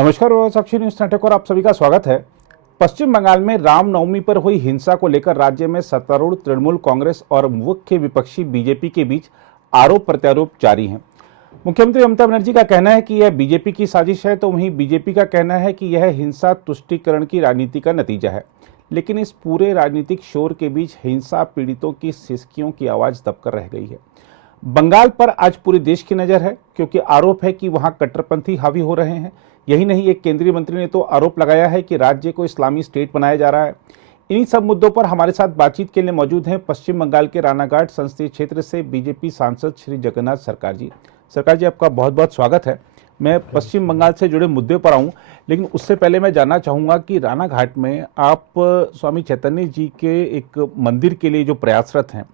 नमस्कार, साक्षी news network और आप सभी का स्वागत है। पश्चिम बंगाल में रामनवमी पर हुई हिंसा को लेकर राज्य में सत्तारूढ़ तृणमूल कांग्रेस और मुख्य विपक्षी बीजेपी के बीच आरोप प्रत्यारोप जारी हैं। मुख्यमंत्री ममता बनर्जी का कहना है कि यह बीजेपी की साजिश है, तो वहीं बीजेपी का कहना है कि यह हिंसा तुष्टीकरण की राजनीति का नतीजा है। लेकिन इस पूरे राजनीतिक शोर के बीच हिंसा पीड़ितों की सिसकियों की आवाज दबकर रह गई है। बंगाल पर आज पूरे देश की नजर है, क्योंकि आरोप है कि वहां कट्टरपंथी हावी हो रहे हैं। यही नहीं, एक केंद्रीय मंत्री ने तो आरोप लगाया है कि राज्य को इस्लामी स्टेट बनाया जा रहा है। इन्हीं सब मुद्दों पर हमारे साथ बातचीत के लिए मौजूद हैं पश्चिम बंगाल के रानाघाट संसदीय क्षेत्र से बीजेपी सांसद श्री जगन्नाथ सरकार जी। सरकार जी, आपका बहुत बहुत स्वागत है। मैं पश्चिम बंगाल से जुड़े मुद्दे पर आऊं, लेकिन उससे पहले मैं जानना चाहूंगा कि रानाघाट में आप स्वामी चैतन्य जी के एक मंदिर के लिए जो प्रयासरत हैं,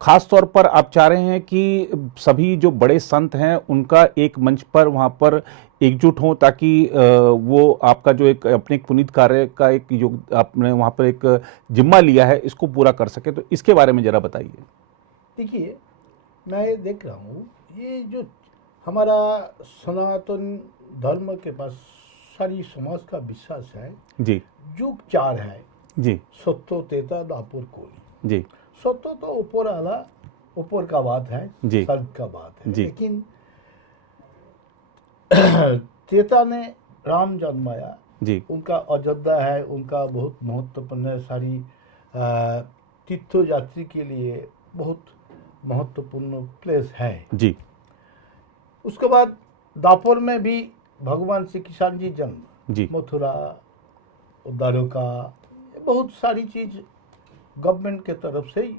खास तौर पर आप चाह रहे हैं कि सभी जो बड़े संत हैं उनका एक मंच पर वहां पर एकजुट हों, ताकि वो आपका जो एक अपने पुनीत कार्य का एक योग आपने वहां पर एक जिम्मा लिया है, इसको पूरा कर सके। तो इसके बारे में जरा बताइए। देखिए, मैं देख रहा हूँ ये जो हमारा सनातन धर्म के पास सारी समाज का विश्वास है जी युग चार है जी सत्तो तेता दापुर कोली। जी सत्तो तो ऊपर आला ऊपर का बात है, जी स्वर्ग का बात है, जी लेकिन तेता ने राम जन्माया, जी उनका अयोध्या है, उनका बहुत महत्वपूर्ण है, सारी तीर्थ यात्री के लिए बहुत महत्वपूर्ण प्लेस है। जी उसके बाद दापोर में भी भगवान श्री कृष्ण जी जन्म, जी मथुरा, द्वारका, बहुत सारी चीज गवर्नमेंट के तरफ से ही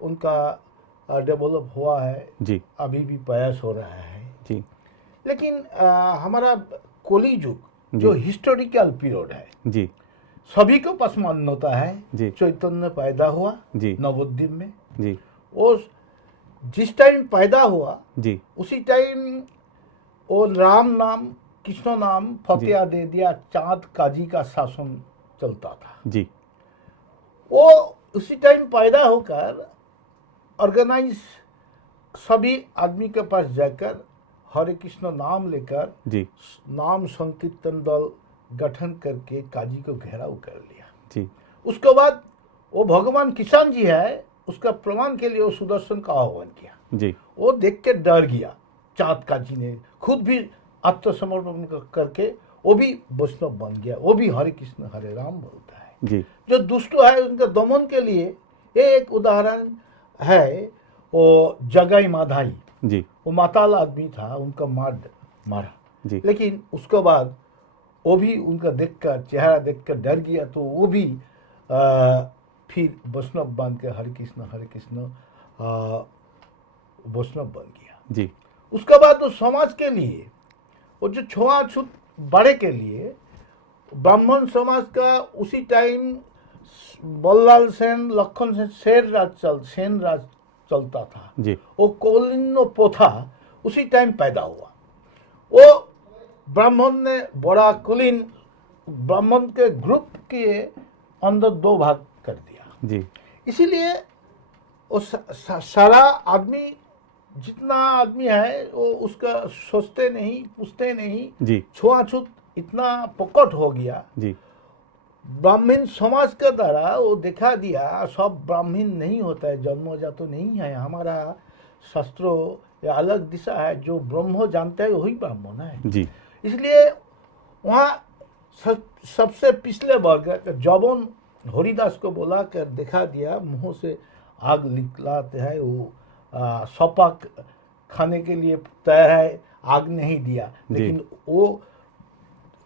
उनका डेवलप हुआ है। जी अभी भी प्रयास हो रहा है। जी लेकिन हमारा कली युग जी जो हिस्टोरिकल पीरियड है, जी सभी को पास मान्यता है। जी चैतन्य पैदा हुआ जी नवद्वीप में, जी वो जिस टाइम पैदा हुआ जी उसी टाइम वो राम नाम कृष्ण नाम फतेहा दे दिया, चांद काजी का शासन चलता था। जी वो उसी टाइम पैदा होकर ऑर्गेनाइज सभी आदमी के पास जाकर हरे कृष्ण नाम लेकर जी नाम संकीर्तन दल गठन करके काजी को घेराव कर लिया। जी उसके बाद वो भगवान किसान जी है, उसका प्रमाण के लिए वो सुदर्शन का आह्वान किया। जी वो देख के डर गया। चाँद काजी ने खुद भी आत्मसमर्पण करके वो भी वैष्णव बन गया, वो भी हरे कृष्ण हरे राम बोलता है। जी जो दुष्ट है उनका दमन के लिए एक उदाहरण है, वो जगाई माधाई, जी वो माताल आदमी था, उनका मारा। जी लेकिन उसके बाद वो भी उनका देखकर चेहरा देखकर डर गया, तो वो भी फिर वैष्णव बन के हरे कृष्ण वैष्णव बन गया। जी उसके बाद तो समाज के लिए वो जो छुआछूत बड़े के लिए ब्राह्मण समाज का उसी टाइम बल्लाल सेन लखन सेन राज चलता था। जी वो कौलिन्य प्रथा उसी टाइम पैदा हुआ। वो ब्राह्मण ने बड़ा कुलीन ब्राह्मण के ग्रुप के अंदर दो भाग कर दिया। जी इसीलिए वो सारा आदमी, जितना आदमी है वो उसका सोचते नहीं, पूछते नहीं, जी छुआछूत इतना प्रकट हो गया। जी ब्राह्मण समाज के द्वारा वो दिखा दिया सब ब्राह्मण नहीं होता है, जन्मजात तो नहीं है। हमारा शास्त्रों या अलग दिशा है, जो ब्रह्म जानता है वही ब्राह्मण है। जी इसलिए वहाँ सबसे पिछले वर्ग जबन हरिदास को बोला कर दिखा दिया, मुंह से आग निकलाते है, वो सपक खाने के लिए तैयार है, आग नहीं दिया, लेकिन वो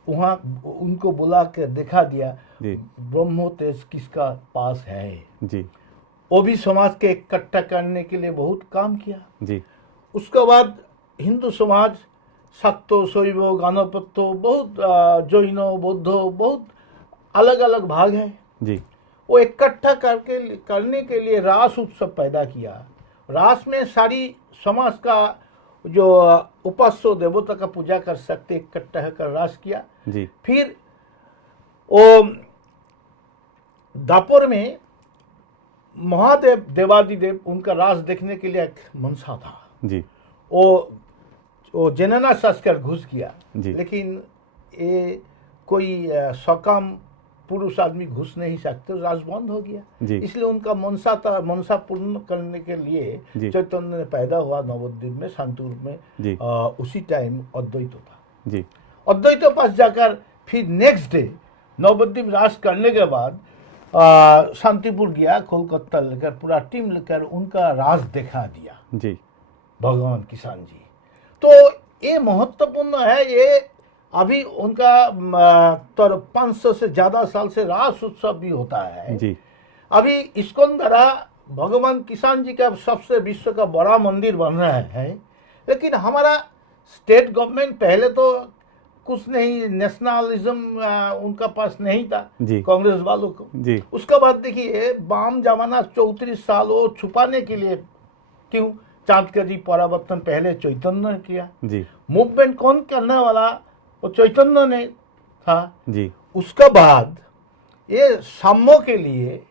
वहाँ उनको बुला कर दिखा दिया ब्रह्मो तेज किसका पास है। जी वो भी समाज के इकट्ठा करने के लिए बहुत काम किया। जी उसके बाद हिंदू समाज शाक्तो, शैव, गणपत्यो, बहुत जैन, बौद्ध, बहुत अलग अलग भाग है। जी वो इकट्ठा करने के लिए रास उत्सव पैदा किया। रास में सारी समाज का जो उपास्य देवता का पूजा कर सकते इकट्ठा कर रास किया। जी फिर वो दापोर में महादेव देवादिदेव उनका रास देखने के लिए एक मनसा था। जी वो जनना संस्कार घुस किया, जी लेकिन ये कोई सकाम पुरुष आदमी घुस नहीं सकते, राज बंद हो गया। जी। इसलिए उनका मनसा पूर्ण करने के लिए जी। चैतन्य ने पैदा हुआ नवद्वीप में, शांतिपुर में। जी। उसी टाइम अद्वैत था। जी। अद्वैत के पास जाकर फिर नेक्स्ट डे नवद्वीप राज करने के बाद शांतिपुर गया, कोलकाता लेकर पूरा टीम लेकर उनका राज दिखा दिया जी। भगवान किसान जी। तो ये महत्वपूर्ण है। ये अभी उनका 500 से ज्यादा साल से रास उत्सव भी होता है। जी। अभी इस्कॉन द्वारा भगवान किसान जी का सबसे विश्व का बड़ा मंदिर बन रहा है। लेकिन हमारा स्टेट गवर्नमेंट पहले तो कुछ नहीं, नेशनलिज्म उनका पास नहीं था जी। कांग्रेस वालों को। जी। उसके बाद देखिए वाम जमाना 34 साल वो छुपाने के लिए, क्यों? चांद का जी परावर्तन पहले चैतन्य ने किया। जी। मूवमेंट कौन करने वाला? वो चैतन्य ने था। जी। उसके बाद ये साम्य के लिए,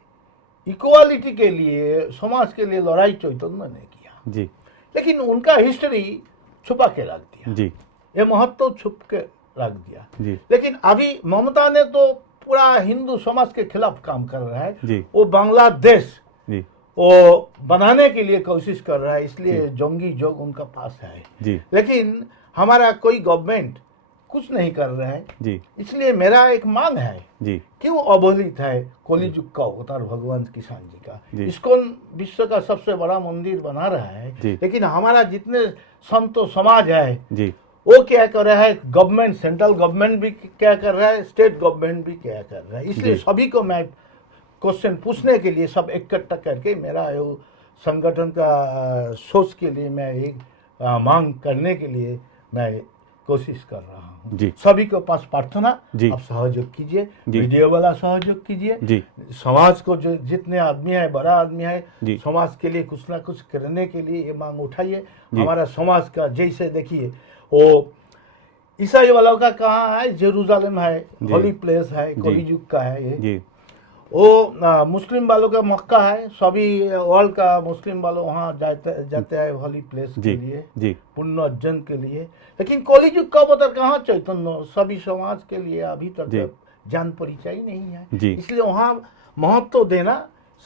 इक्वालिटी के लिए, समाज के लिए लड़ाई चैतन्य ने किया। जी। लेकिन उनका हिस्ट्री छुपा के रख दिया। जी। ये महत्व छुप के रख दिया। जी। लेकिन अभी ममता ने तो पूरा हिंदू समाज के खिलाफ काम कर रहा है। जी। वो बांग्लादेश जी। वो बनाने के लिए कोशिश कर रहा है, इसलिए जी। जंगी जोग उनका पास है। जी। लेकिन हमारा कोई गवर्नमेंट कुछ नहीं कर रहा है। जी। इसलिए मेरा एक मांग है, जी। क्यों अवहेलित है कलियुग का अवतार भगवान किसान जी का? जी। इस्कॉन विश्व का सबसे बड़ा मंदिर बना रहा है। जी। लेकिन हमारा जितने संतो समाज है जी। वो क्या कर रहा है? गवर्नमेंट, सेंट्रल गवर्नमेंट भी क्या कर रहा है, स्टेट गवर्नमेंट भी क्या कर रहा है। इसलिए जी। सभी को मैं क्वेश्चन पूछने के लिए, सब इकट्ठा करके मेरा यो संगठन का सोच के लिए मैं एक मांग करने के लिए मैं कोशिश कर रहा हूँ। जी। सभी के पास प्रार्थना, जी। आप सहयोग कीजिए, जी। मीडिया वाला सहयोग कीजिए। जी। समाज को जो जितने आदमी है, बड़ा आदमी है, जी। समाज के लिए कुछ ना कुछ करने के लिए ये मांग उठाइए। जी। हमारा समाज का जैसे देखिए, वो ईसाई वालों का कहाँ है? जेरूसलम है, जी। होली प्लेस है, जी। कलियुग का है ये। जी। वो मुस्लिम वालों का मक्का है, सभी वर्ल्ड का मुस्लिम वालों वहाँ जाते हैं होली प्लेस के जी। लिए, जी। पुण्य अर्जन के लिए। लेकिन कलियुग का अवतार कहाँ? चैतन्य सभी समाज के लिए अभी जी। तक जान परिचय नहीं है। जी। इसलिए वहाँ महत्व देना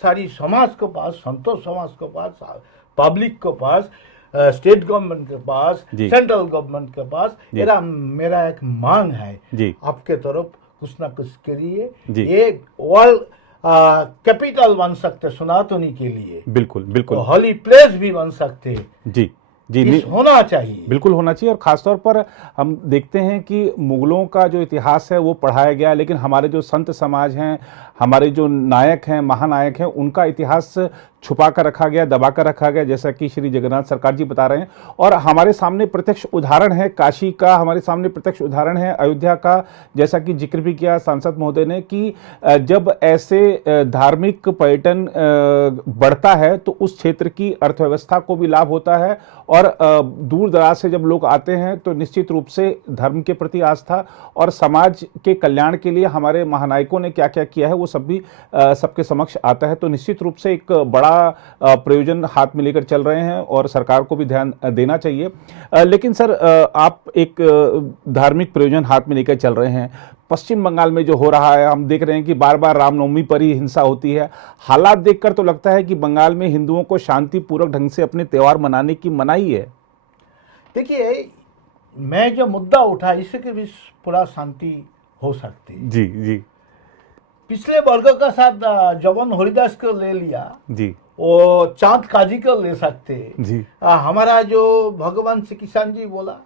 सारी समाज के पास, संतोष समाज के पास, पब्लिक के पास, स्टेट गवर्नमेंट के पास, जी। सेंट्रल गवर्नमेंट के पास, जी। मेरा एक मांग है, जी। आपके तरफ कुछ ना कुछ करिए। जी। ये वर्ल्ड कैपिटल बन सकते सनातनी के लिए, बिल्कुल बिल्कुल। होली प्लेस भी बन सकते। जी। जी। इस होना चाहिए। बिल्कुल होना चाहिए। और खासतौर पर हम देखते हैं कि मुगलों का जो इतिहास है वो पढ़ाया गया, लेकिन हमारे जो संत समाज हैं, हमारे जो नायक हैं, महानायक हैं, उनका इतिहास छुपा कर रखा गया, दबा कर रखा गया, जैसा कि श्री जगन्नाथ सरकार जी बता रहे हैं। और हमारे सामने प्रत्यक्ष उदाहरण है काशी का, हमारे सामने प्रत्यक्ष उदाहरण है अयोध्या का, जैसा कि जिक्र भी किया सांसद महोदय ने कि जब ऐसे धार्मिक पर्यटन बढ़ता है तो उस क्षेत्र की अर्थव्यवस्था को भी लाभ होता है। और दूर दराज से जब लोग आते हैं तो निश्चित रूप से धर्म के प्रति आस्था और समाज के कल्याण के लिए हमारे महानायकों ने क्या क्या किया है वो सब भी सबके समक्ष आता है। तो निश्चित रूप से एक बड़ा प्रयोजन हाथ में लेकर चल रहे हैं और सरकार को भी ध्यान देना चाहिए। लेकिन सर, आप एक धार्मिक प्रयोजन हाथ में लेकर चल रहे हैं, पश्चिम बंगाल में जो हो रहा है, हम देख रहे हैं कि बार बार रामनवमी पर ही हिंसा होती है। हालात देखकर तो लगता है कि बंगाल में हिंदुओं को शांतिपूर्वक ढंग से अपने त्योहार मनाने की मनाही है। देखिए, मैं जो मुद्दा उठा इसके भी पूरा शांति हो सकती है। जी। जी। पिछले वर्गों का साथ जवन हरिदास को ले लिया, जी। वो चांद काजी को ले सकते। जी। हमारा जो भगवान श्री किसान जी बोला,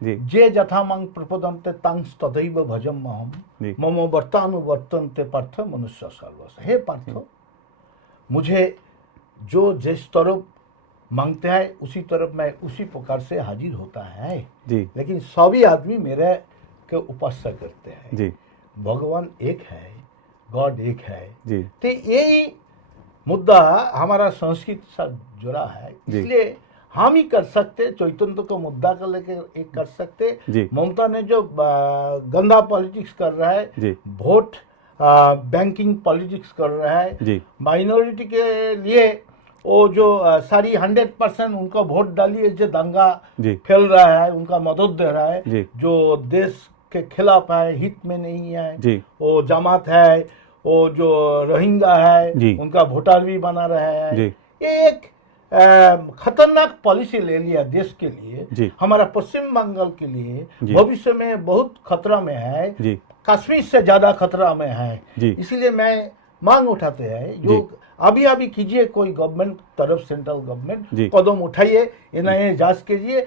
जी। जे जथा मंग प्रपदन्ते तंस तदैव भजम महम जी। मम वर्तानुवर्तन्ते पार्थ मनुष्य सर्वस। हे पार्थ, मुझे जो जिस तरफ मांगते हैं उसी तरफ मैं उसी प्रकार से हाजिर होता है। जी। लेकिन सभी आदमी मेरे के उपासना करते हैं। जी। भगवान एक है, गॉड एक है। जी। तो यही मुद्दा हमारा संस्कृत से जुड़ा है, इसलिए हम ही कर सकते। चैतन्य को मुद्दा को लेकर एक कर सकते। जी। ममता ने जो गंदा पॉलिटिक्स कर रहा है, जी। वोट बैंकिंग पॉलिटिक्स कर रहा है, जी। माइनॉरिटी के लिए वो जो सारी 100% उनका वोट डालिए जो दंगा जी। फैल रहा है, उनका मदद दे रहा है, जी। जो देश के खिलाफ है, हित में नहीं है। जी वो जमात है, वो जो रोहिंग्या जी। है उनका वोटर भी बना रहा है। जी ये एक खतरनाक पॉलिसी ले लिया देश के लिए, जी हमारा पश्चिम बंगाल के लिए जी। भविष्य में बहुत खतरा में है, जी कश्मीर से ज्यादा खतरा में है। जी इसलिए मैं मांग उठाते हैं जी। जो अभी अभी कीजिए, कोई गवर्नमेंट तरफ सेंट्रल जी। गवर्नमेंट कदम उठाइए, एनआईए जांच कीजिए।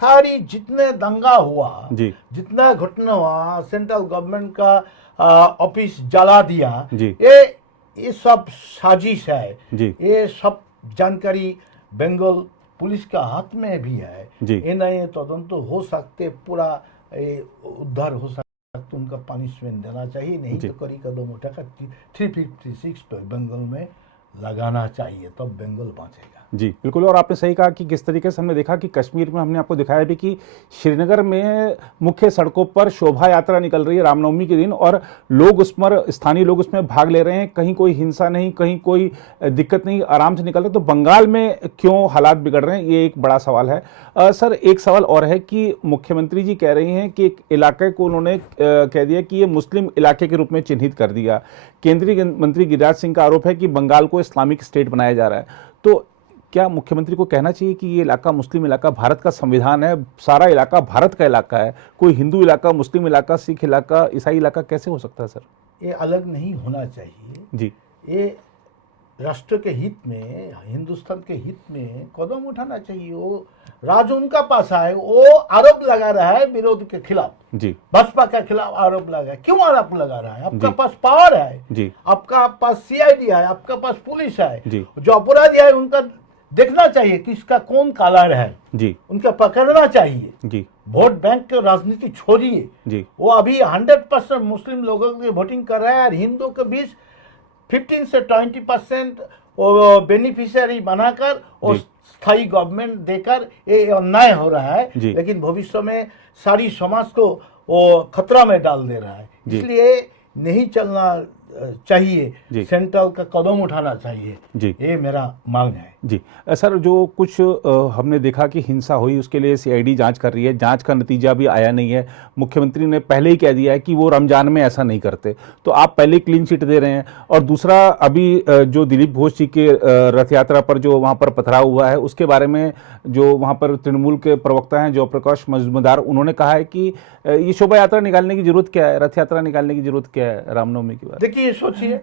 सारी जितने दंगा हुआ, जी जितना घटना हुआ, सेंट्रल गवर्नमेंट का ऑफिस जला दिया, जी ये सब साजिश है। जी ये सब जानकारी बंगाल पुलिस का हाथ में भी है। जी एनआईए तदंत हो सकते, पूरा उद्धार हो सकते, उनका पनिशमेंट देना चाहिए, नहीं जी। तो कड़ी कदम उठाकर 356 पर बंगाल में लगाना चाहिए, तब बंगाल बांचेगा। जी बिल्कुल। और आपने सही कहा कि किस तरीके से हमने देखा कि कश्मीर में हमने आपको दिखाया भी कि श्रीनगर में मुख्य सड़कों पर शोभा यात्रा निकल रही है रामनवमी के दिन, और लोग उस पर, स्थानीय लोग उसमें भाग ले रहे हैं, कहीं कोई हिंसा नहीं, कहीं कोई दिक्कत नहीं, आराम से निकल रहे। तो बंगाल में क्यों हालात बिगड़ रहे हैं, ये एक बड़ा सवाल है। सर एक सवाल और है कि मुख्यमंत्री जी कह रही हैं कि एक इलाके को उन्होंने कह दिया कि ये मुस्लिम इलाके के रूप में चिन्हित कर दिया। केंद्रीय मंत्री गिरिराज सिंह का आरोप है कि बंगाल को इस्लामिक स्टेट बनाया जा रहा है। तो क्या मुख्यमंत्री को कहना चाहिए कि ये इलाका मुस्लिम इलाका, भारत का संविधान है, सारा इलाका भारत का इलाका है, कोई हिंदू इलाका, मुस्लिम इलाका, सिख इलाका, ईसाई इलाका कैसे हो सकता है सर? ये अलग नहीं होना चाहिए। जी ये राष्ट्र के हित में, हिंदुस्तान के हित में कदम उठाना चाहिए। वो राज उनका पास है, वो आरोप लगा रहा है विरोध के खिलाफ, जी भाजपा के खिलाफ आरोप लगा है। क्यों आरोप लगा रहा है? आपका जी। पास पावर है, जी आपका पास सीआईडी है, आपका पास पुलिस है। जी जो अपराधी है उनका देखना चाहिए कि इसका कौन कालर है, जी उनका पकड़ना चाहिए। जी वोट बैंक की राजनीति छोड़िए। जी वो अभी 100% मुस्लिम लोगों की वोटिंग कर रहा है, और हिंदुओं के बीच 15 से 20% बेनिफिशियरी बनाकर और जी। स्थायी गवर्नमेंट देकर ये अन्याय हो रहा है। जी। लेकिन भविष्य में सारी समाज को वो खतरा में डाल दे रहा है। जी। इसलिए नहीं चलना चाहिए, जी। सेंट्रल का कदम उठाना चाहिए। जी ये मेरा मांग है। जी सर, जो कुछ हमने देखा कि हिंसा हुई, उसके लिए सीआईडी जांच कर रही है, जांच का नतीजा भी आया नहीं है। मुख्यमंत्री ने पहले ही कह दिया है कि वो रमजान में ऐसा नहीं करते, तो आप पहले क्लीन चिट दे रहे हैं। और दूसरा, अभी जो दिलीप घोष जी के रथ यात्रा पर जो वहाँ पर पथराव हुआ है, उसके बारे में जो वहाँ पर तृणमूल के प्रवक्ता हैं जयप्रकाश मजूमदार, उन्होंने कहा है कि ये शोभा यात्रा निकालने की जरूरत क्या है, रथ यात्रा निकालने की जरूरत क्या है रामनवमी के बाद? देखिए, सोचिए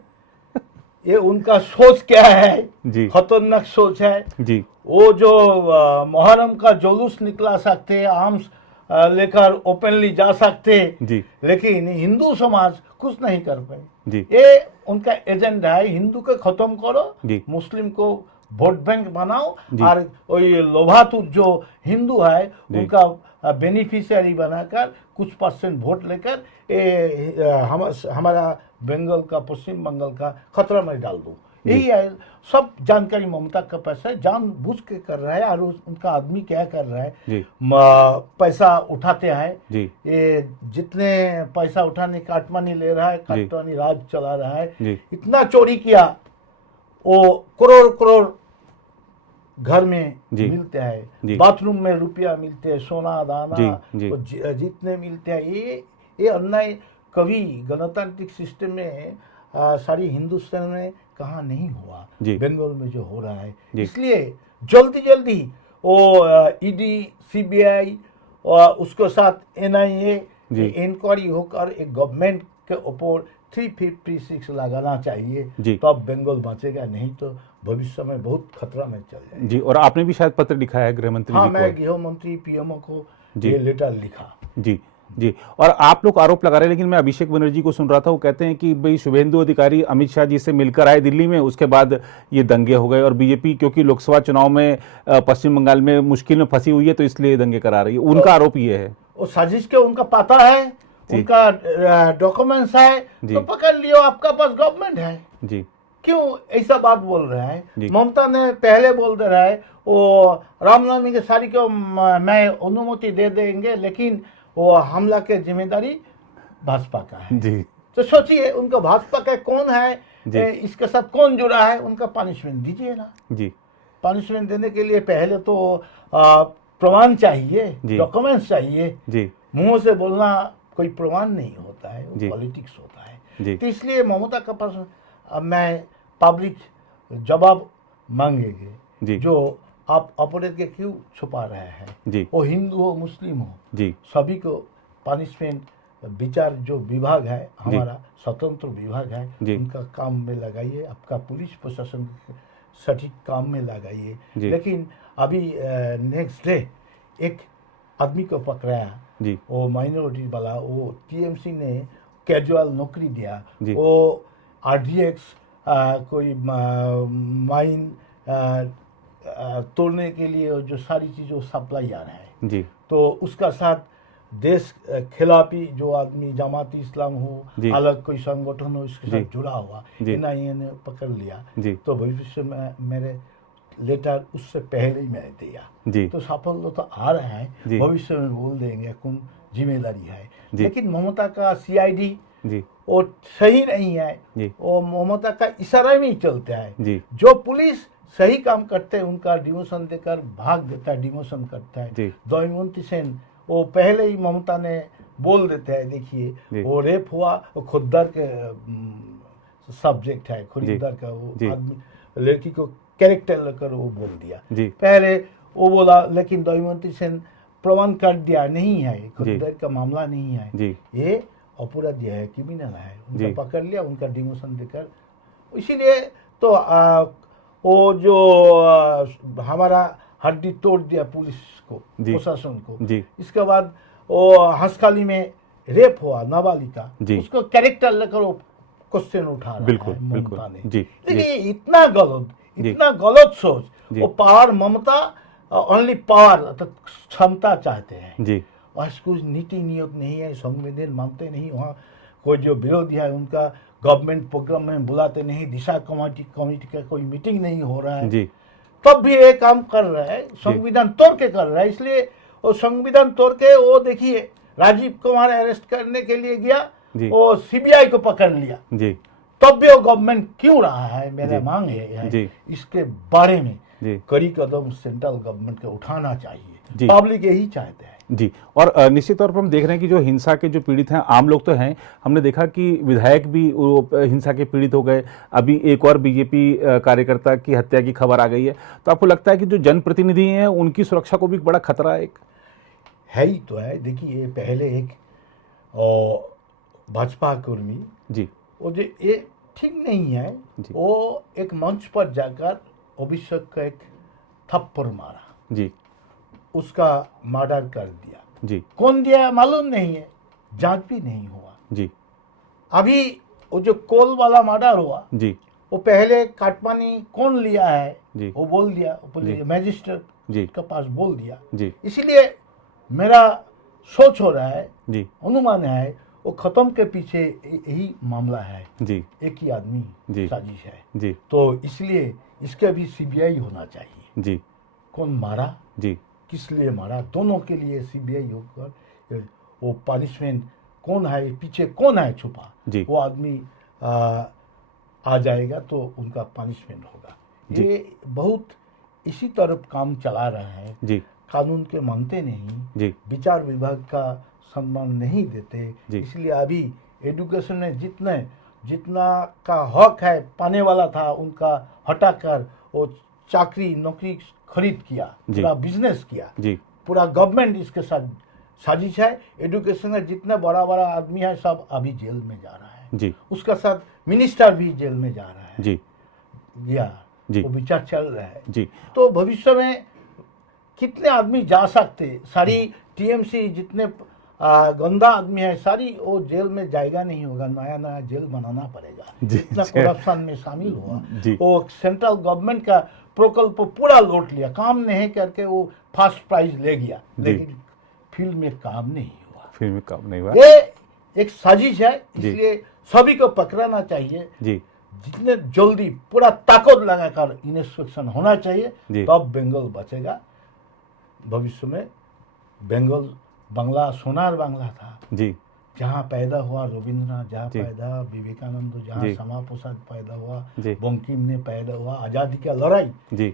ये उनका सोच क्या है। जी खतरनाक सोच है। जी वो जो मुहर्रम का जुलूस निकला सकते, आर्म्स लेकर ओपनली जा सकते, जी लेकिन हिंदू समाज कुछ नहीं कर पाए। जी ये उनका एजेंडा है, हिंदू को खत्म करो, जी मुस्लिम को वोट बैंक बनाओ, जी। और वही लोभातुर जो हिंदू है जी। उनका बेनिफिशियरी बनाकर कुछ % वोट लेकर हमारा बंगाल का, पश्चिम बंगाल का खतरा में डाल दो। यही है सब जानकारी ममता का पैसा है, जानबूझ के कर रहा है। और उनका आदमी क्या कर रहा है, जी पैसा उठाते हैं। जी ये जितने पैसा उठाने काटमानी ले रहा है, काटमानी राज चला रहा है। जी इतना चोरी किया, वो करोड़ करोड़ घर में जी। मिलते हैं, जी। बाथरूम में रुपया मिलते हैं, सोना दाना जी। वो जितने मिलते हैं। ये अन्याय कभी गणतांत्रिक सिस्टम में सारी हिंदुस्तान में कहाँ नहीं हुआ, जी। बंगाल में जो हो रहा है। जी। इसलिए जल्दी जल्दी वो ईडी, सीबीआई और उसके साथ एनआईए जी। इंक्वायरी होकर एक गवर्नमेंट के ऊपर 356 लगाना चाहिए, जी। तब बंगाल बचेगा। नहीं तो भविष्य में बहुत खतरा में चल जाएगा। जी। और आपने भी शायद पत्र लिखा है गृह मंत्री हाँ, जी मैं को। गृह मंत्री पीएमओ को जी। ये लेटर लिखा। जी जी। और आप लोग आरोप लगा रहे हैं, लेकिन मैं अभिषेक बनर्जी को सुन रहा था, वो कहते हैं कि भाई शुभेंदु अधिकारी अमित शाह जी से मिलकर आए दिल्ली में, उसके बाद ये दंगे हो गए, और बीजेपी क्योंकि लोकसभा चुनाव में पश्चिम बंगाल में मुश्किल में फंसी हुई है, तो इसलिए दंगे करा रही है। उनका आरोप ये है। वो साजिश के उनका पता है, उनका डॉक्यूमेंट्स है, तो पकड़ लियो, आपका पास गवर्नमेंट है। जी। क्यों ऐसा बात बोल रहा है? जी। ममता ने पहले बोल दे रहा है वो रामनवमी के सारी को मैं अनुमति दे देंगे, लेकिन वो हमला के जिम्मेदारी भाजपा का है। जी तो सोचिए, उनका भाजपा का कौन है, जी। इसके साथ कौन जुड़ा है, उनका पनिशमेंट दीजिए ना। जी पनिशमेंट देने के लिए पहले तो प्रमाण चाहिए, जी। डॉक्यूमेंट्स चाहिए। जी मुंह से बोलना कोई प्रमाण नहीं होता है, जी। वो पॉलिटिक्स होता है। जी। तो इसलिए ममता का पास अब मैं पब्लिक जवाब मांगेंगे, जी। जो आप अपराध के क्यों छुपा रहे हैं, जी। वो हिंदू हो मुस्लिम हो, जी। सभी को पनिशमेंट विचार जो विभाग है हमारा स्वतंत्र विभाग है, जी। उनका काम में लगाइए, आपका पुलिस प्रशासन सटीक काम में लगाइए। जी। लेकिन अभी नेक्स्ट डे एक आदमी को पकड़ाया, जी। वो माइनॉरिटी वाला, वो टीएमसी ने कैजुअल नौकरी दिया, जी। वो आरडीएक्स कोई माइन तोड़ने के लिए जो सारी चीज़ों सप्लाई आ रहा है, जी। तो उसका साथ देश खिलाफी जो आदमी जमाती इस्लाम हो, जी। अलग कोई संगठन हो, इसके जी। साथ जुड़ा हुआ, जी। एनआईए ने पकड़ लिया। जी। तो भविष्य में मेरे लेटर उससे पहले ही मैंने दिया, जी। तो सफल तो आ रहा है, जी। भविष्य में बोल देंगे कौन जिम्मेदारी है। जी। लेकिन ममता का सीआईडी जी। वो सही नहीं है, जी। वो ममता का इशारा में ही चलता है। जी। जो पुलिस सही काम करते हैं उनका डिमोशन देकर भाग देता है, डिमोशन करता है। जी। दमयंती सेन वो पहले ही ममता ने बोल देते हैं, जी। देखिए वो रेप हुआ, वो खुददार के सब्जेक्ट है, खुददार का, वो जी। आदमी लड़की को कैरेक्टर लेकर वो बोल दिया। जी। पहले वो बोला, लेकिन दमयंती सेन प्रमाण कर दिया नहीं है, खुददार का मामला नहीं है, जी। ये अपराधी है, क्रिमिनल है, जी। उनका पकड़ लिया, उनका डिमोशन देकर। इसीलिए तो वो जो हमारा हड्डी तोड़ दिया पुलिस को, जी। प्रशासन को। जी। इसके बाद वो हंसखाली में रेप हुआ नाबालिका, जी। उसको कैरेक्टर लेकर वो क्वेश्चन उठा रहा बिल्कुल, है बिल्कुल। ममता ने। जी। देखिए इतना गलत, जी। इतना गलत सोच। जी। वो पावर, ममता ओनली पावर अर्थात क्षमता चाहते हैं, जी। वहाँ कुछ नीति नियत नहीं है, संविधान मानते नहीं। वहाँ कोई जो विरोधी है उनका गवर्नमेंट प्रोग्राम में बुलाते नहीं, दिशा कमेटी का कोई मीटिंग नहीं हो रहा है, जी। तब भी ये काम कर रहा है, संविधान तोड़ के कर रहा है। इसलिए वो संविधान तोड़ के, वो देखिए राजीव कुमार अरेस्ट करने के लिए गया, जी। वो सीबीआई को पकड़ लिया, जी। तब भी वो गवर्नमेंट क्यों रहा है, मेरा जी। मांग है जी। इसके बारे में जी। कड़ी कदम सेंट्रल गवर्नमेंट को उठाना जी। चाहिए। पब्लिक यही चाहते हैं। जी। और निश्चित तौर पर हम देख रहे हैं कि जो हिंसा के जो पीड़ित हैं, आम लोग तो हैं, हमने देखा कि विधायक भी वो हिंसा के पीड़ित हो गए। अभी एक और बीजेपी कार्यकर्ता की हत्या की खबर आ गई है। तो आपको लगता है कि जो जनप्रतिनिधि हैं उनकी सुरक्षा को भी बड़ा खतरा है? एक है ही तो है। देखिए पहले एक भाजपा कर्मी, जी। वो जो ये ठीक नहीं है, जी। वो एक मंच पर जाकर अभिषेक का एक थप्पड़ मारा, जी। उसका मर्डर कर दिया। जी। कौन दिया मालूम नहीं है, जांच भी नहीं हुआ। जी। अभी वो जो कोल वाला मर्डर हुआ, जी। वो पहले काटमानी कौन लिया है, जी। वो बोल दिया, जी। मैजिस्ट्रेट जी। के पास बोल दिया। जी। इसीलिए मेरा सोच हो रहा है, जी। अनुमान है, वो खत्म के पीछे यही मामला है, जी। एक ही आदमी जी। साजिश है। जी। तो इसलिए इसका भी सीबीआई होना चाहिए। जी। कौन मारा, जी। किस लिए मारा, दोनों के लिए सीबीआई होकर वो पनिशमेंट कौन है, पीछे कौन है छुपा, जी। वो आदमी आ जाएगा तो उनका पनिशमेंट होगा। जी। ये बहुत इसी तरफ काम चला रहा है। जी। कानून के मानते नहीं, जी। विचार विभाग का सम्मान नहीं देते। जी। इसलिए अभी एजुकेशन में जितना का हक है पाने वाला था, उनका हटाकर वो चाकरी नौकरी खरीद किया, जी। पूरा बिजनेस किया। जी। पूरा गवर्नमेंट इसके साथ साजिश है। एजुकेशन में जितने बड़ा बड़ा आदमी है सब अभी जेल में जा रहा है। जी। उसका साथ मिनिस्टर भी जेल में जा रहा है। जी। या जी। वो विचार चल रहा है। जी। तो भविष्य में कितने आदमी जा सकते, सारी टीएमसी जितने गंदा आदमी है सारी वो जेल में जाएगा नहीं होगा, नया नया जेल बनाना पड़ेगा। जी। इतना करप्शन में शामिल हुआ, जी। वो सेंट्रल गवर्नमेंट का प्रकल्प पूरा लूट लिया, काम नहीं करके वो फर्स्ट प्राइज ले गया, लेकिन फील्ड में काम नहीं हुआ। फील्ड में काम नहीं हुआ। ये एक साजिश है, इसलिए सभी को पकड़ना चाहिए। जी। जितने जल्दी पूरा ताकत लगाकर इंस्पेक्शन होना चाहिए, तब बंगाल बचेगा। भविष्य में बंगाल बांग्ला सोनार बांग्ला था जी, जहाँ पैदा हुआ रविंद्रनाथ, जहाँ पैदा विवेकानंद, जहाँ श्यामा प्रसाद पैदा हुआ, बंकिम ने पैदा हुआ, आजादी का लड़ाई।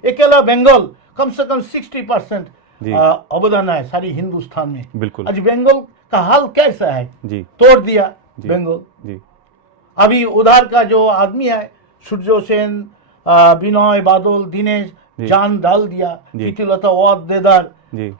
अकेला बंगाल कम से कम 60% जी। अवदान है सारी हिंदुस्तान में। बिल्कुल। आज बंगाल का हाल कैसा है, जी तोड़ दिया जी बंगाल। जी अभी उधर का जो आदमी है सूर्य सेन, विनय बादल, दिनेश, जी। जान डाल दिया। जी। प्रीतिलता वादेदार, जी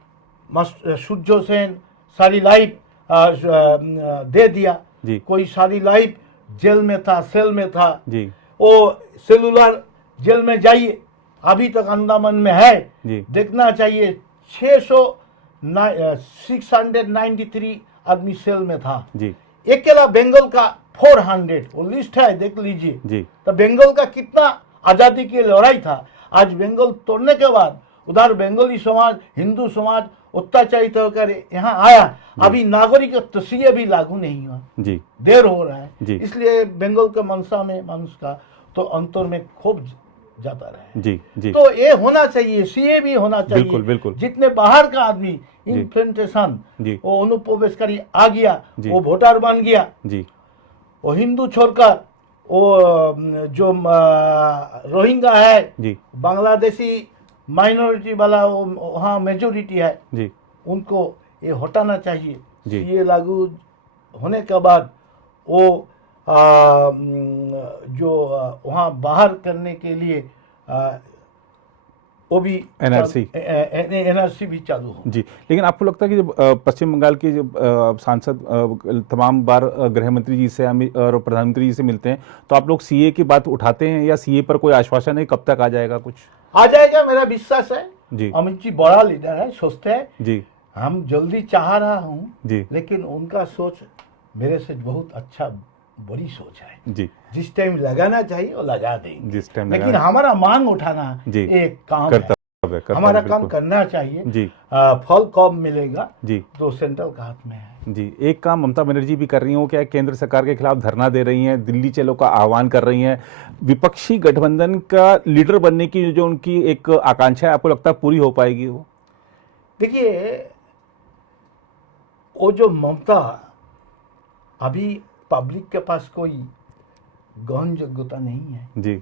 सूर्य सेन सारी लाइफ दे दिया। जी कोई सारी लाइफ जेल में था, सेल में था। जी वो सेलुलर जेल में जाइए, अभी तक अंडमान में है, जी देखना चाहिए। 693 आदमी सेल में था। जी अकेला बंगाल का 400, वो लिस्ट है, देख लीजिए। जी तो बंगाल का कितना आजादी की लड़ाई था। आज बंगाल तोड़ने के बाद उधर बंगाली समाज, हिंदू समाज अत्याचारित होकर यहाँ आया। अभी नागरिकत्व सीए भी लागू नहीं हुआ, जी देर हो रहा जी। है। इसलिए बंगाल के मनसा में मनुष्य का तो अंतर में खूब जाता रहा है। जी जी तो ये होना चाहिए, सीए भी होना चाहिए। बिल्कुल, बिल्कुल। जितने बाहर का आदमी इन्फिल्ट्रेशन, जी वो अनुप्रवेशकारी आ गया, जी। वो वोटर बन गया, जी वो हिंदू छोड़कर वो जो रोहिंग्या है, जी बांग्लादेशी माइनॉरिटी वाला वो वहाँ मेजोरिटी है, जी उनको ये हटाना चाहिए। जी। सीए लागू होने के बाद वो जो वहाँ बाहर करने के लिए वो भी NRC एनआरसी भी चालू हो। जी। लेकिन आपको लगता है कि जब पश्चिम बंगाल के जब सांसद तमाम बार गृह मंत्री जी से और प्रधानमंत्री जी से मिलते हैं तो आप लोग सीए की बात उठाते हैं या सीए पर कोई आश्वासन है, कब तक आ जाएगा कुछ? आ जाएगा, मेरा विश्वास है जी अमित जी बड़ा लीडर है, सोचते हैं। जी हम जल्दी चाह रहा हूँ जी लेकिन उनका सोच मेरे से बहुत अच्छा, बड़ी सोच है। जी जिस टाइम लगाना चाहिए वो लगा देंगे, जिस टाइम लेकिन हमारा मांग उठाना जी। एक काम है। कर्तव्य है, हमारा काम बिल्कुल। करना चाहिए। जी फल कब मिलेगा जी तो सेंट्रल का हाथ में है। जी। एक काम ममता बनर्जी भी कर रही हो क्या, केंद्र सरकार के खिलाफ धरना दे रही हैं, दिल्ली चलो का आह्वान कर रही हैं। विपक्षी गठबंधन का लीडर बनने की जो उनकी एक आकांक्षा है, आपको लगता है पूरी हो पाएगी वो? देखिए, वो जो ममता, अभी पब्लिक के पास कोई गहन योग्यता नहीं है, जी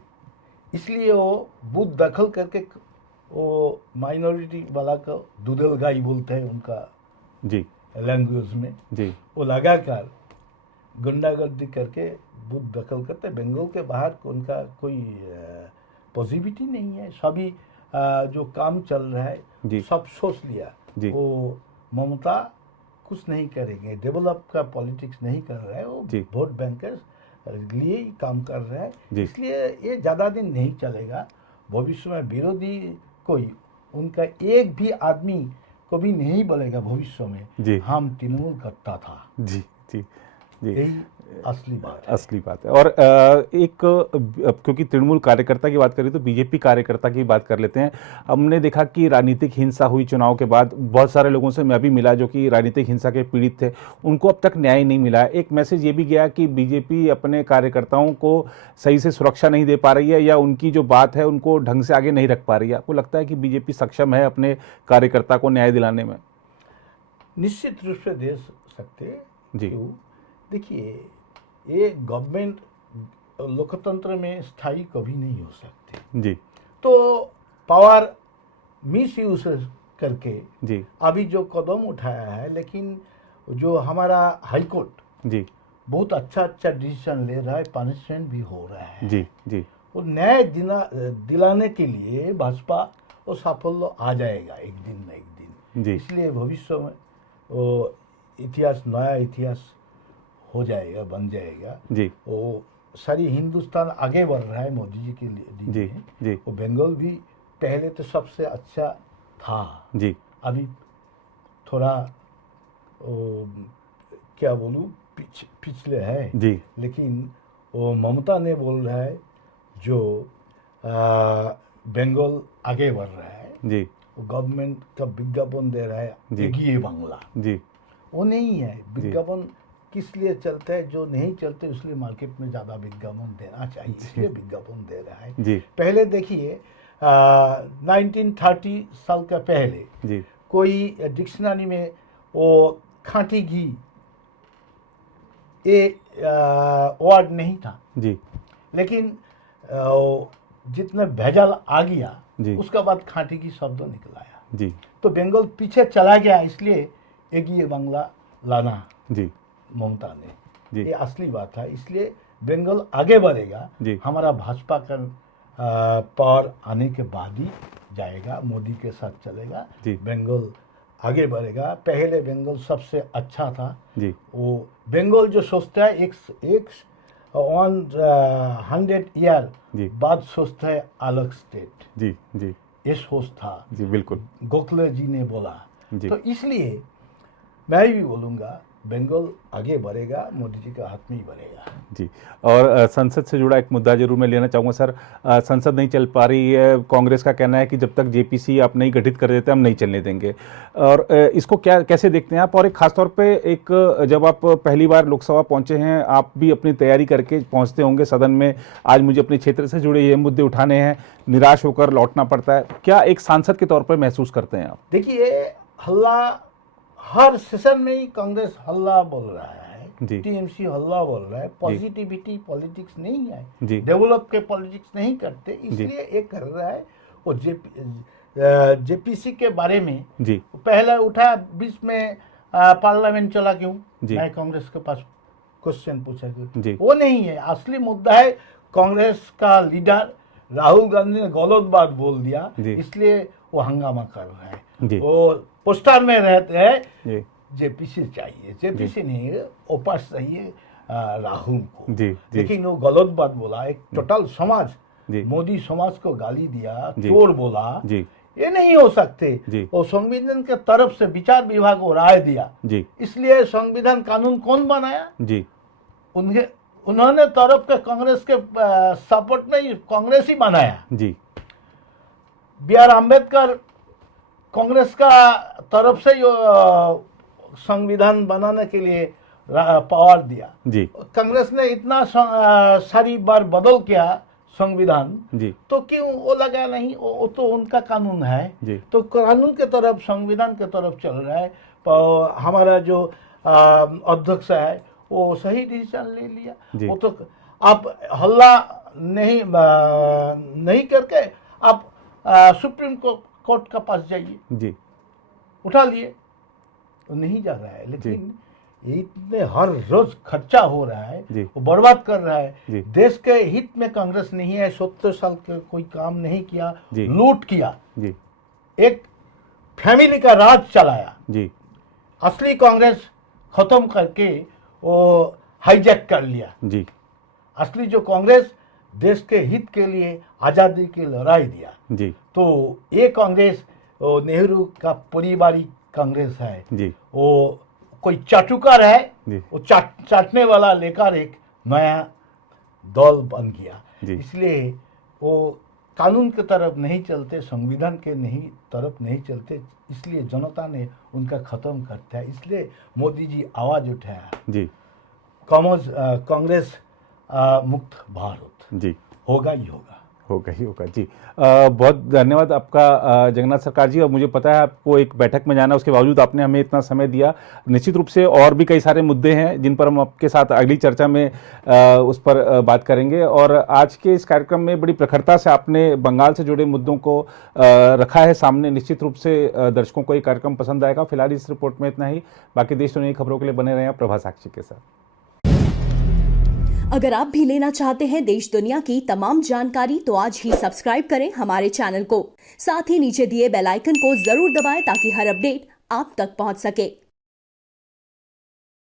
इसलिए वो बूथ दखल करके वो माइनॉरिटी वाला को दूधल गाई बोलते हैं उनका जी लैंग्वेज में, जी वो लगाकर गुंडागर्दी करके बूथ दखल करते। बंगाल के बाहर उनका कोई पॉजिटिविटी नहीं है। सभी जो काम चल रहा है जी। सब सोच लिया, जी। वो ममता कुछ नहीं करेंगे, डेवलप का पॉलिटिक्स नहीं कर रहा है, वो जी। वोट बैंकर्स लिए ही काम कर रहा है। जी। इसलिए ये ज़्यादा दिन नहीं चलेगा। भविष्य में विरोधी कोई उनका एक भी आदमी को भी नहीं बोलेगा भविष्य में जी। हम तृणमूल करता था। जी जी जी। यही असली बात है। असली बात है। और क्योंकि तृणमूल कार्यकर्ता की बात करें तो बीजेपी कार्यकर्ता की बात कर लेते हैं। हमने देखा कि राजनीतिक हिंसा हुई चुनाव के बाद, बहुत सारे लोगों से मैं भी मिला जो कि राजनीतिक हिंसा के पीड़ित थे, उनको अब तक न्याय नहीं मिला। एक मैसेज ये भी गया कि बीजेपी अपने कार्यकर्ताओं को सही से सुरक्षा नहीं दे पा रही है या उनकी जो बात है उनको ढंग से आगे नहीं रख पा रही है। आपको लगता है कि बीजेपी सक्षम है अपने कार्यकर्ता को न्याय दिलाने में? निश्चित रूप से दे सकते जी। क्यों? देखिए, ये गवर्नमेंट लोकतंत्र में स्थायी कभी नहीं हो सकती। जी तो पावर मिस यूज करके जी अभी जो कदम उठाया है, लेकिन जो हमारा हाई कोर्ट जी बहुत अच्छा अच्छा डिसीजन ले रहा है, पनिशमेंट भी हो रहा है। जी जी वो न्याय दिलाने के लिए भाजपा वो साफल्य आ जाएगा एक दिन न एक दिन। जी। इसलिए भविष्य में वो इतिहास, नया इतिहास हो जाएगा, बन जाएगा। जी वो सारी हिंदुस्तान आगे बढ़ रहा है मोदी जी के लिए। जी जी वो बंगाल भी पहले तो सबसे अच्छा था, जी अभी थोड़ा क्या बोलूँ पिछले है। जी लेकिन वो ममता ने बोल रहा है जो बंगाल आगे बढ़ रहा है, जी वो गवर्नमेंट का विज्ञापन दे रहा है जी। एगिए बांग्ला, जी वो नहीं है। विज्ञापन किस लिए चलता है, जो नहीं चलते इसलिए मार्केट में ज़्यादा विज्ञापन देना चाहिए, इसलिए विज्ञापन दे रहा है। जी पहले देखिए 1930 साल का पहले जी कोई डिक्शनरी में वो खाटी घी ये वर्ड नहीं था, जी लेकिन जितना भेजाल आ गया जी। उसका बाद खाटी घी शब्द निकलाया। जी तो बंगाल पीछे चला गया, इसलिए एक ये बांग्ला लाना जी ममता ने, जी ये असली बात है। इसलिए बंगाल आगे बढ़ेगा, जी हमारा भाजपा का पावर आने के बाद ही जाएगा, मोदी के साथ चलेगा, जी बंगाल आगे बढ़ेगा। पहले बंगाल सबसे अच्छा था, जी वो बंगाल जो सोचता है एक 100 ईयर जी बाद सोचता है अलग स्टेट, जी जी ये सोच था, जी बिल्कुल गोखले जी ने बोला। जी तो इसलिए मैं भी बोलूँगा बंगाल आगे बढ़ेगा, मोदी जी का हाथ में ही बढ़ेगा। जी। और संसद से जुड़ा एक मुद्दा जरूर मैं लेना चाहूँगा सर। संसद नहीं चल पा रही है, कांग्रेस का कहना है कि जब तक जेपीसी आप नहीं गठित कर देते हम नहीं चलने देंगे, और इसको कैसे देखते हैं आप? और एक खासतौर पे जब आप पहली बार लोकसभा पहुंचे हैं, आप भी अपनी तैयारी करके पहुंचते होंगे सदन में, आज मुझे अपने क्षेत्र से जुड़े ये मुद्दे उठाने हैं, निराश होकर लौटना पड़ता है, क्या एक सांसद के तौर पर महसूस करते हैं आप? देखिए, हल्ला हर सेशन में ही कांग्रेस हल्ला बोल रहा है, जी टीएमसी हल्ला बोल रहा है, पॉजिटिविटी पॉलिटिक्स नहीं है, जी डेवलप के पॉलिटिक्स नहीं करते, इसलिए ये कर रहा है। वो जेपीसी के बारे में जी पहले उठा, बीच में पार्लियामेंट चला क्यों? जी मैं कांग्रेस के पास क्वेश्चन पूछा जी क्यों? वो नहीं है, असली मुद्दा है कांग्रेस का लीडर राहुल गांधी ने गलत बात बोल दिया, जी इसलिए वो हंगामा कर रहा है। जी वो पोस्टर में रहते हैं जी जेपीसी चाहिए, जेपीसी नहीं, ओपास चाहिए राहुल को। जी जी लेकिन वो गलत बात बोला, एक टोटल समाज, जी मोदी समाज को गाली दिया, जी चोर बोला, जी ये नहीं हो सकते। जी वो संविधान के तरफ से विचार विभाग को राय दिया, जी इसलिए संविधान कानून कौन बनाया? जी उन्होंने तरफ के कांग्रेस के सपोर्ट नहीं, कांग्रेस ही बनाया। जी बी आर अम्बेडकर कांग्रेस का तरफ से जो संविधान बनाने के लिए पावर दिया, जी कांग्रेस ने इतना सारी बार बदल किया संविधान, जी तो क्यों वो लगा नहीं? वो तो उनका कानून है, जी तो कानून के तरफ, संविधान के तरफ चल रहा है। हमारा जो अध्यक्ष है वो सही डिसीजन ले लिया। जी। वो तो आप हल्ला नहीं करके आप सुप्रीम कोर्ट का पास जाइए, जी उठा लिए, तो नहीं जा रहा है। लेकिन इतने हर रोज खर्चा हो रहा है, जी। वो बर्बाद कर रहा जी। है। देश के हित में कांग्रेस नहीं है, 70 साल के कोई काम नहीं किया, जी। लूट किया, जी एक फैमिली का राज चलाया। जी असली कांग्रेस खत्म करके वो हाईजैक कर लिया। जी असली जो कांग्रेस देश के हित के लिए आज़ादी की लड़ाई दिया, जी तो ये कांग्रेस वो नेहरू का पारिवारिक कांग्रेस है। जी वो कोई चाटुकार है, जी वो चाटने वाला लेकर एक नया दल बन गया। जी। इसलिए वो कानून के तरफ नहीं चलते, संविधान के तरफ नहीं चलते, इसलिए जनता ने उनका खत्म करता है। इसलिए मोदी जी आवाज उठाया, जी कांग्रेस मुक्त भारत जी होगा ही होगा। होगा ही होगा जी। बहुत धन्यवाद आपका जगन्नाथ सरकार जी। और मुझे पता है आपको एक बैठक में जाना, उसके बावजूद आपने हमें इतना समय दिया। निश्चित रूप से और भी कई सारे मुद्दे हैं जिन पर हम आपके साथ अगली चर्चा में उस पर बात करेंगे। और आज के इस कार्यक्रम में बड़ी प्रखरता से आपने बंगाल से जुड़े मुद्दों को रखा है सामने। निश्चित रूप से दर्शकों को ये कार्यक्रम पसंद आएगा। फिलहाल इस रिपोर्ट में इतना ही। बाकी देश दुनिया की खबरों के लिए बने रहें प्रभा साक्षी के साथ। अगर आप भी लेना चाहते हैं देश दुनिया की तमाम जानकारी तो आज ही सब्सक्राइब करें हमारे चैनल को। साथ ही नीचे दिए बेल आइकन को जरूर दबाएं ताकि हर अपडेट आप तक पहुंच सके।